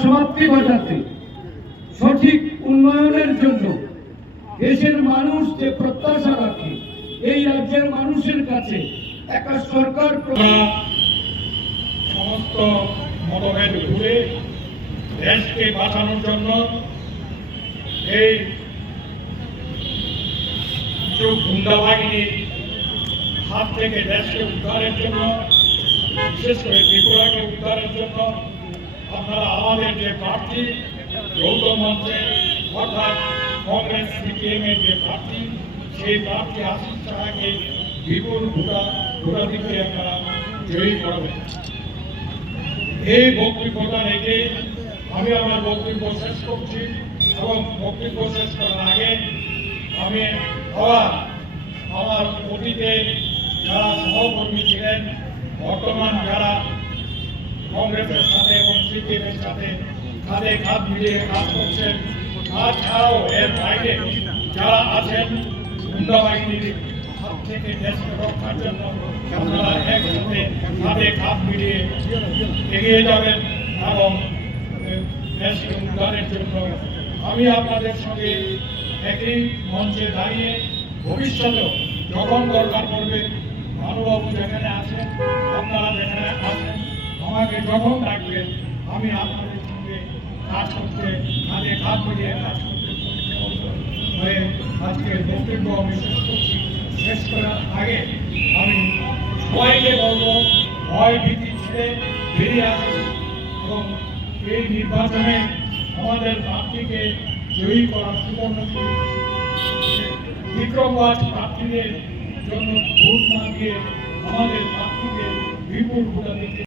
সমাপ্তি ঘটাতে সঠিক উন্নয়নের জন্য দেশের মানুষ যে প্রত্যাশা রাখে, এই রাজ্যের মানুষের কাছে একটা সরকার সমস্ত মতভেদ ভুলে দেশকে বাঁচানোর জন্য এই গুন্ডা বাহিনীর হাত থেকে দেশকে উদ্ধারের জন্য, বিশেষ করে ত্রিপুরাকে উদ্ধারের জন্য যে প্রার্থী যৌথ মঞ্চে অর্থাৎ কংগ্রেস সিপিএম এর যে প্রার্থী, সেই প্রার্থী আশিস সাহাকে বিপুল ভোটা ভোটাধিকে আপনারা জয়ী করবেন। এই বক্তব্যটা রেখে আমি আমার বক্তব্য শেষ করছি এবং বক্তব্য শেষ করার আগে আমি আবার আমার অতীতে যারা সহকর্মী ছিলেন, বর্তমান যারা কংগ্রেসের সাথে এবং সিপিএমের সাথে কাঁধে কাঁধ মিলিয়ে কাজ করছেন। তাছাড়াও এর বাইরে যারা আছেন গুন্ডা বাহিনীর থেকে মিলিয়ে এগিয়ে যাবেন এবং জন্য আমি আপনাদের সঙ্গে একই মঞ্চে দাঁড়িয়ে ভবিষ্যতেও যখন দরকার পড়বে ভানুবাবু যেখানে আছেন, আপনারা যেখানে আছেন আমাকে যখন ডাকবেন আমি আপনাদের সঙ্গে কাজ করতে, কাজে কাজ মিলিয়ে কাজ করতে আজকের বক্তব্য আমি শেষ করছি। শেষ করার আগে আমি সবাইকে বলব, ভয় ভীতি ছেড়ে বেরিয়ে আসুন এবং এই নির্বাচনে আমাদের প্রার্থীকে জয়ী করার সুবর্ণ বিক্রমরাজ প্রার্থীদের জন্য ভোট না দিয়ে আমাদের প্রার্থীকে বিপুল ভোটাধিক্য